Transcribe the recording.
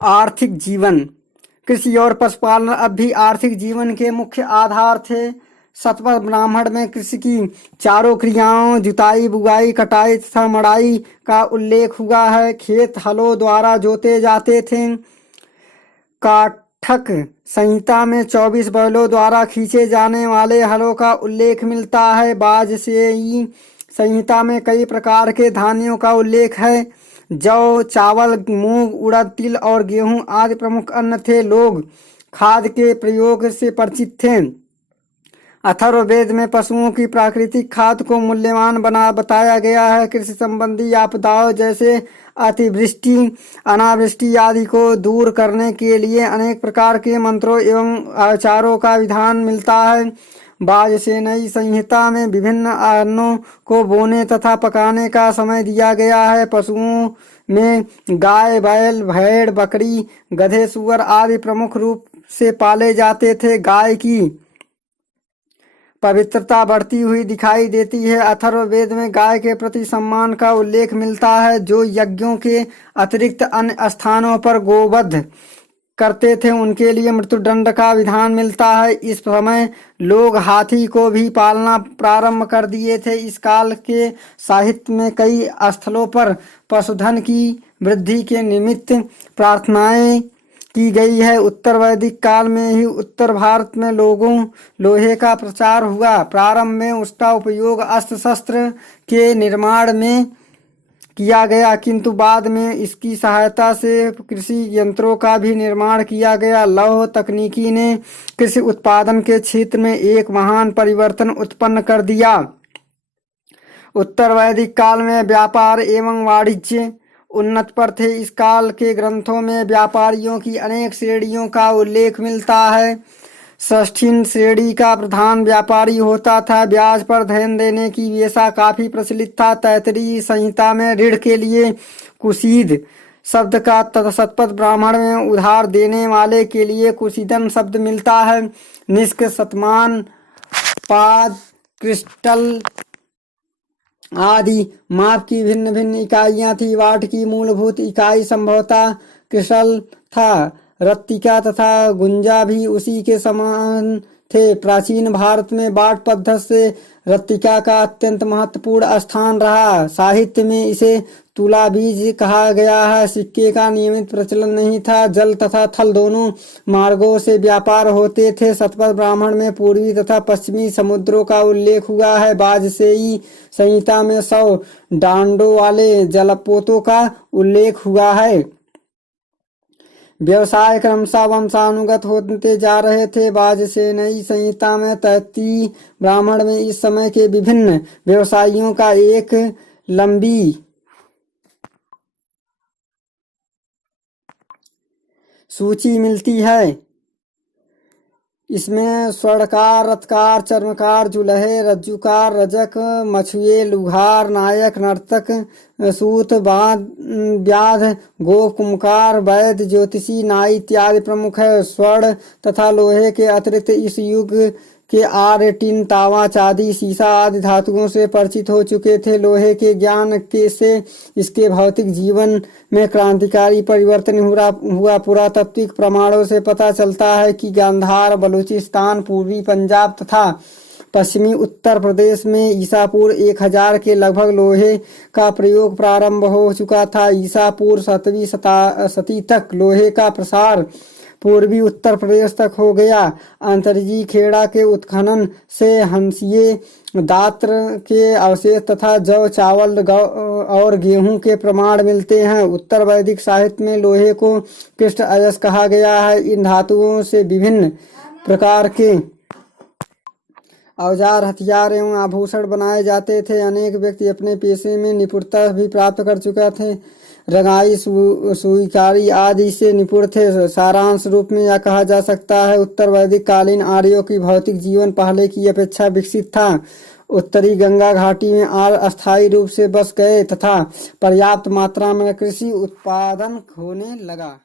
आर्थिक जीवन। कृषि और पशुपालन अब भी आर्थिक जीवन के मुख्य आधार थे। शतपथ ब्राह्मण में कृषि की चारों क्रियाओं जुताई, बुआई, कटाई तथा मड़ाई का उल्लेख हुआ है। खेत हलों द्वारा जोते जाते थे। काठक संहिता में 24 बैलों द्वारा खींचे जाने वाले हलों का उल्लेख मिलता है। बाजसेई संहिता में कई प्रकार के धान्यों का उल्लेख है। जौ, चावल, मूंग, उड़द, तिल और गेहूं आदि प्रमुख अन्न थे। लोग खाद के प्रयोग से परिचित थे। अथर्ववेद में पशुओं की प्राकृतिक खाद को मूल्यवान बताया गया है। कृषि संबंधी आपदाओं जैसे अतिवृष्टि, अनावृष्टि आदि को दूर करने के लिए अनेक प्रकार के मंत्रों एवं आचारों का विधान मिलता है। वाजसेई संहिता में विभिन्न अन्नों को बोने तथा पकाने का समय दिया गया है। पशुओं में गाय, बैल, भेड़, बकरी, गधे, सूअर आदि प्रमुख रूप से पाले जाते थे। गाय की पवित्रता बढ़ती हुई दिखाई देती है। अथर्ववेद में गाय के प्रति सम्मान का उल्लेख मिलता है। जो यज्ञों के अतिरिक्त अन्य स्थानों पर गोवध करते थे उनके लिए मृत्युदंड का विधान मिलता है। इस समय लोग हाथी को भी पालना प्रारंभ कर दिए थे। इस काल के साहित्य में कई स्थलों पर पशुधन की वृद्धि के निमित्त प्रार्थनाएं की गई है। उत्तर वैदिक काल में ही उत्तर भारत में लोहे का प्रचार हुआ। प्रारंभ में उसका उपयोग अस्त्र शस्त्र के निर्माण में किया गया, किंतु बाद में इसकी सहायता से कृषि यंत्रों का भी निर्माण किया गया। लौह तकनीकी ने कृषि उत्पादन के क्षेत्र में एक महान परिवर्तन उत्पन्न कर दिया। उत्तर वैदिक काल में व्यापार एवं वाणिज्य उन्नत पर थे। इस काल के ग्रंथों में व्यापारियों की अनेक श्रेणियों का उल्लेख मिलता है। षष्ठीन श्रेणी का प्रधान व्यापारी होता था। ब्याज पर धन देने की व्यवस्था काफी प्रचलित था। तैत्तिरीय संहिता में ऋण के लिए कुसीद शब्द का तथा शतपथ ब्राह्मण में उधार देने वाले के लिए कुसीदन शब्द मिलता है। निष्क, शतमान, पाद, क्रिस्टल आदि माप की भिन्न भिन्न इकाइयां थी। वाट की मूलभूत इकाई संभवतः क्रिस्टल था। रत्तिका तथा गुंजा भी उसी के समान थे। प्राचीन भारत में वाट पद्धति से रत्तिका का अत्यंत महत्वपूर्ण स्थान रहा। साहित्य में इसे तुला बीज कहा गया है। सिक्के का नियमित प्रचलन नहीं था। जल तथा थल दोनों मार्गों से व्यापार होते थे। शतपथ ब्राह्मण में पूर्वी तथा पश्चिमी समुद्रों का उल्लेख हुआ है। वाजसेई संहिता में 100 डांडों वाले जलपोतों का उल्लेख हुआ है। व्यवसाय क्रमशः वंशानुगत होते जा रहे थे। वाजसेई संहिता में तैत्तिरीय ब्राह्मण में इस समय के विभिन्न व्यवसायियों का एक लंबी सूची मिलती है। इसमें स्वर्णकार, रत्तकार, चर्मकार, जुलहे, रज्जुकार, रजक, मछुए, लुहार, नायक, नर्तक, सूत, व्याध, गोप, कुम्हार, वैद्य, ज्योतिषी, नाई इत्यादि प्रमुख है। स्वर्ण तथा लोहे के अतिरिक्त इस युग के आर्य टिन, तांबा, चांदी, सीसा आदि धातुओं से परिचित हो चुके थे। लोहे के ज्ञान से इसके भौतिक जीवन में क्रांतिकारी परिवर्तन हुआ। पुरातात्विक प्रमाणों से पता चलता है कि गांधार, बलूचिस्तान, पूर्वी पंजाब तथा पश्चिमी उत्तर प्रदेश में ईसा पूर्व 1000 के लगभग लोहे का प्रयोग प्रारंभ हो चुका था। ईसा पूर्व 7वीं शती तक लोहे का प्रसार पूर्वी उत्तर प्रदेश तक हो गया। अंतर्जी खेड़ा के उत्खनन से हंसिये, दात्र के अवशेष तथा जौ, चावल और गेहूं के प्रमाण मिलते हैं। उत्तर वैदिक साहित्य में लोहे को कृष्ण अयस्क कहा गया है। इन धातुओं से विभिन्न प्रकार के औजार, हथियार एवं आभूषण बनाए जाते थे। अनेक व्यक्ति अपने पेशे में निपुणता भी प्राप्त कर चुके थे। रंगाई, सुईकारी आदि से निपुण थे। सारांश रूप में यह कहा जा सकता है, उत्तर वैदिक कालीन आर्यों की भौतिक जीवन पहले की अपेक्षा विकसित था। उत्तरी गंगा घाटी में आर्य अस्थायी रूप से बस गए तथा पर्याप्त मात्रा में कृषि उत्पादन होने लगा।